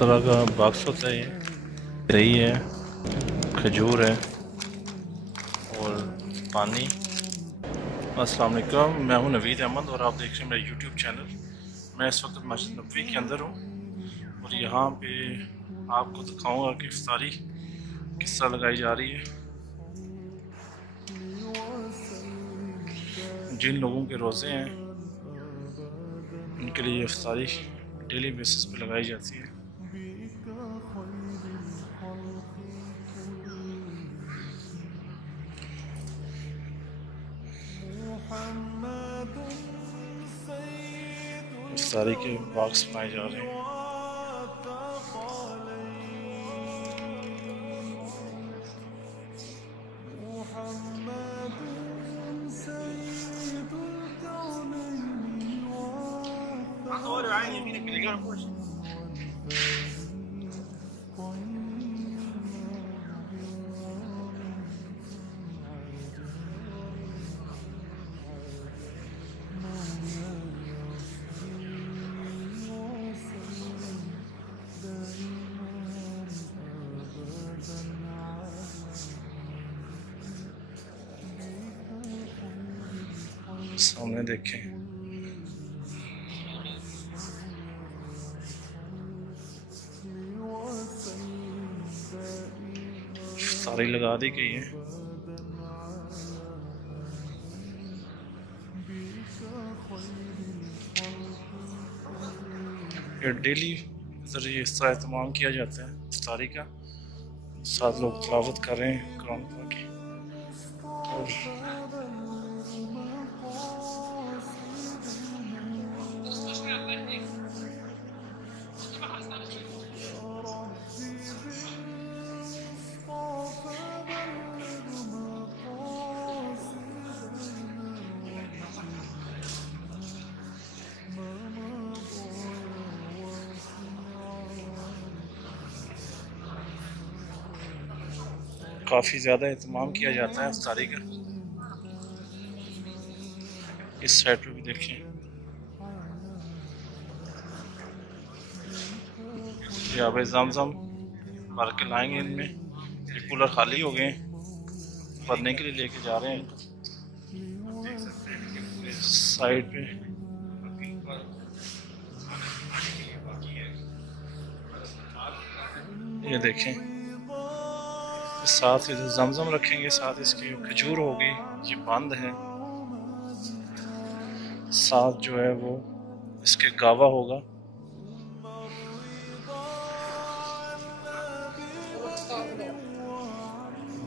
तरह का बॉक्स होता है। ये दही है, खजूर है और पानी। अस्सलाम वालेकुम, मैं हूं नवीद अहमद और आप देख रहे हैं मेरा यूट्यूब चैनल। मैं इस वक्त मस्जिद नबवी के अंदर हूं और यहाँ पे आपको दिखाऊंगा कि इफ्तारी किस तरह लगाई जा रही है। जिन लोगों के रोज़े हैं उनके लिए इफ्तारी डेली बेसिस पे लगाई जाती है। इफ्तारी के बॉक्स बनाए जा रहे हैं। सामने देखें, इफ्तारी लगा दी गई है। ये डेली ज़रिए इस तरह एहतमाम किया जाता है इफ्तारी का। 7 लोग तिलावत कर रहे हैं कुरान पाक की और काफ़ी ज़्यादा एहतमाम किया जाता है इफ्तारी का। इस साइड पे भी देखें, ये अब ज़मज़म भर के लाएंगे इनमें। ये कूलर खाली हो गए, भरने के लिए लेके जा रहे हैं साइड पे। ये देखें, साथ ही ज़मज़म रखेंगे, साथ इसकी खजूर होगी, ये बंद है। साथ जो है वो इसके गावा होगा।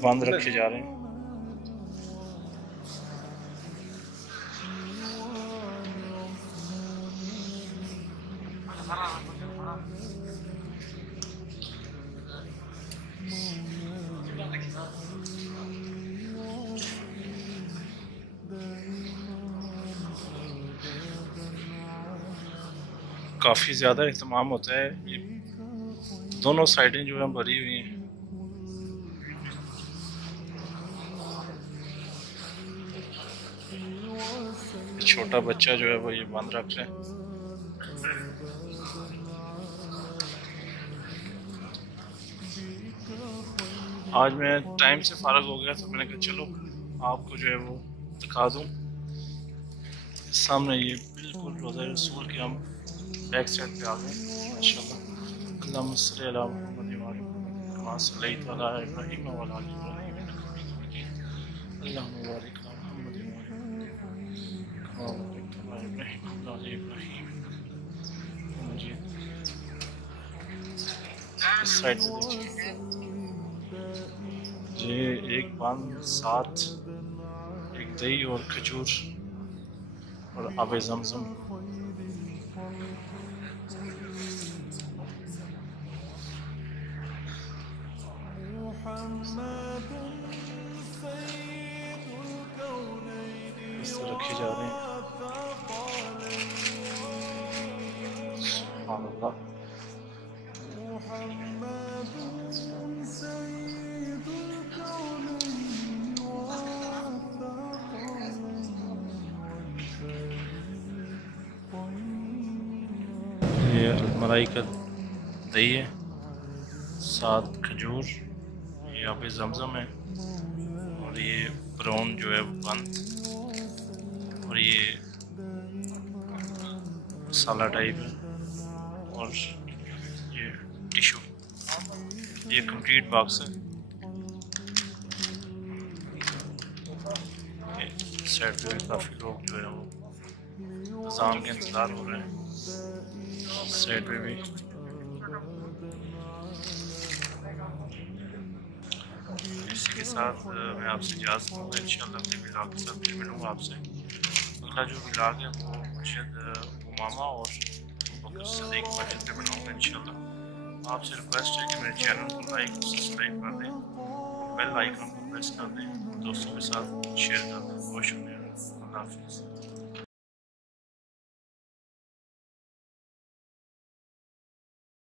बंद रखे जा रहे हैं। काफ़ी ज़्यादा एहतमाम होता है। ये दोनों साइडें जो है भरी हुई हैं। छोटा बच्चा जो है वो ये बंद रख रहे हैं। आज मैं टाइम से फारग हो गया तो मैंने कहा चलो आपको जो है वो दिखा दूँ। सामने ये बिल्कुल रोज़ा रसूल के हम बैक साइड पे आ गए माशाल्लाह। अल्लाहुम्मा सल्ली अला मुहम्मद व अला मुहम्मद कमा सल्लैता अला इब्राहीम व अला आलि इब्राहीम इन्नका हमीदुम मजीद। अल्लाहुम्मा बारिक अला मुहम्मद व अला इब्राहीम व अला आलि इब्राहीम इन्नका मजीद। इस साइड पे देखिए, ये एक बंद, साथ एक दही और खजूर और आब ज़मज़म। इस तरह रखे जा रहे हैं। सुभान अल्लाह। ये मलाइका दही है, साथ खजूर, यहाँ पे जमजम है, और ये ब्राउन जो है वो बंद, और ये मसाला टाइप है, और ये टिशू। ये कंप्लीट बॉक्स है। साइड पे भी काफ़ी लोग जो है वो अज़ान के इंतज़ार हो रहे हैं। साइड पे भी इसी के साथ मैं आपसे इजाज़त दूँगा। इंशाअल्लाह अगले व्लॉग के साथ फिर मिलूँगा आपसे। अगला जो व्लॉग है वो मस्जिद उमामा और बकर सदीक मस्जिद पे बनाऊँगा इंशाअल्लाह। आपसे रिक्वेस्ट है कि मेरे चैनल को लाइक और सब्सक्राइब कर दें, बेल आइकन को प्रेस कर दें, दोस्तों के साथ शेयर कर दें। बहुत शुक्रिया। अल्लाह हाफ़िज़।